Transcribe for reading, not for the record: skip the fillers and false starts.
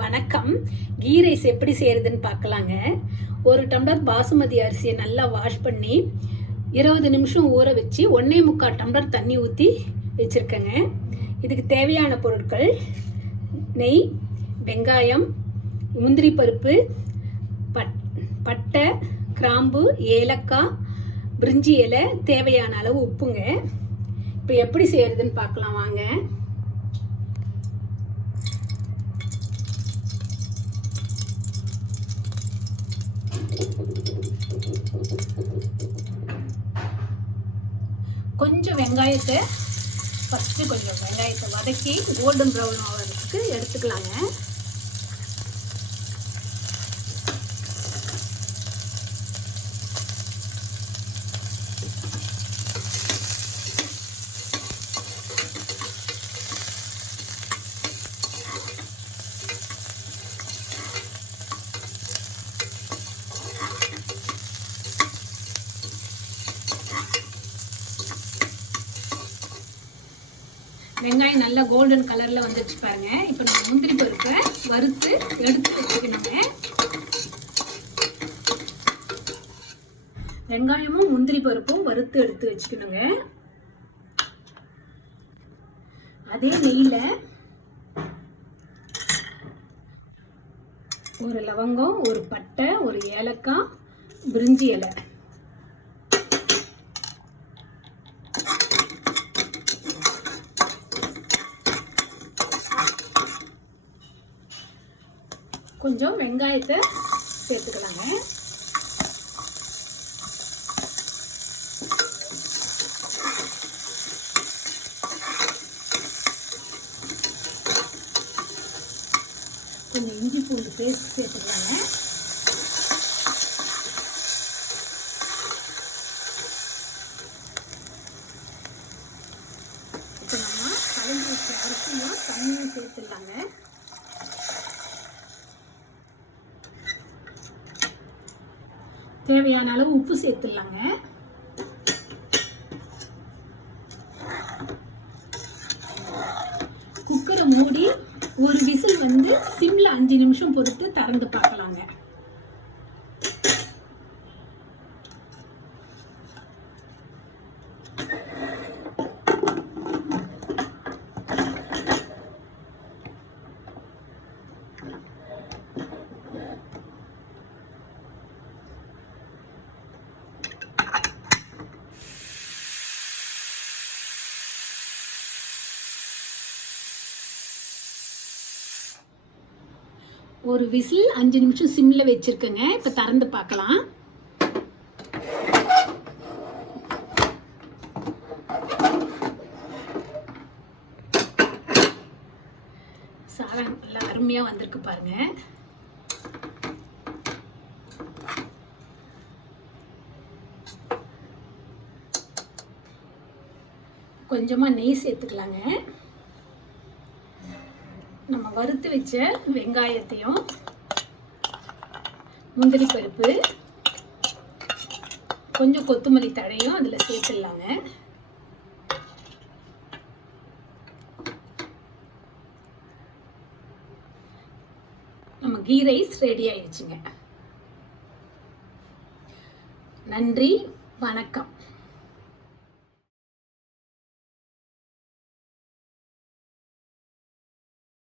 வணக்கம். Key rice எப்படி செய்யறதுன்னு பார்க்கலாங்க. ஒரு டம்ளர் பாசுமதி அரிசியை நல்லா வாஷ் பண்ணி 20 நிமிஷம் ஊற வச்சு 1.25 டம்ளர் தண்ணி ஊற்றி வச்சுருக்கேங்க. இதுக்கு தேவையான பொருட்கள் நெய், வெங்காயம், முந்திரி பருப்பு, பட்டை, கிராம்பு, ஏலக்காய், பிரிஞ்சி இலை, தேவையான அளவு உப்புங்க. இப்போ எப்படி செய்யறதுன்னு பார்க்கலாம் வாங்க. கொஞ்சம் வெங்காயத்தை கொஞ்சம் வெங்காயத்தை வதக்கி கோல்டன் ப்ரௌன் ஆகிறதுக்கு எடுத்துக்கலாங்க. வெங்காயம் நல்லா கோல்டன் கலர்ல வந்துச்சு பாருங்க. இப்போ நம்ம முந்திரி பருப்பை வறுத்து எடுத்து வச்சுக்கணுங்க. வெங்காயமும் முந்திரி பருப்பும் வறுத்து எடுத்து வச்சுக்கணுங்க. அதே நெய்யில ஒரு லவங்கம், ஒரு பட்டை, ஒரு ஏலக்காய், பிரிஞ்சி இலை, கொஞ்சம் வெங்காயத்தை சேர்த்துக்கலாங்க. கொஞ்சம் இஞ்சி பூண்டு பேஸ்ட் சேர்த்துக்கலாங்க. இப்போ நம்ம கலந்து வச்ச அரிசியும் தண்ணியும் சேர்த்துடலாங்க. தேவையான அளவு உப்பு சேர்த்துடலாங்க. குக்கரை மூடி ஒரு விசில் சிம்ல 5 நிமிஷம் பொறுத்து திறந்து பார்க்கலாங்க. ஒரு விசில் 5 நிமிஷம் சிம்ல வச்சிருக்கேங்க. இப்ப திறந்து பார்க்கலாம். சாதம் நல்லா அருமையா வந்திருக்கு பாருங்க. கொஞ்சமா நெய் சேர்த்துக்கலாங்க. நம்ம வறுத்து வச்ச வெங்காயத்தையும் முந்திரி பருப்பு, கொஞ்சம் கொத்தமல்லி தழையும் அதில் சேர்த்துடலாங்க. நம்ம கீ ரைஸ் ரெடி ஆயிடுச்சுங்க. நன்றி, வணக்கம்.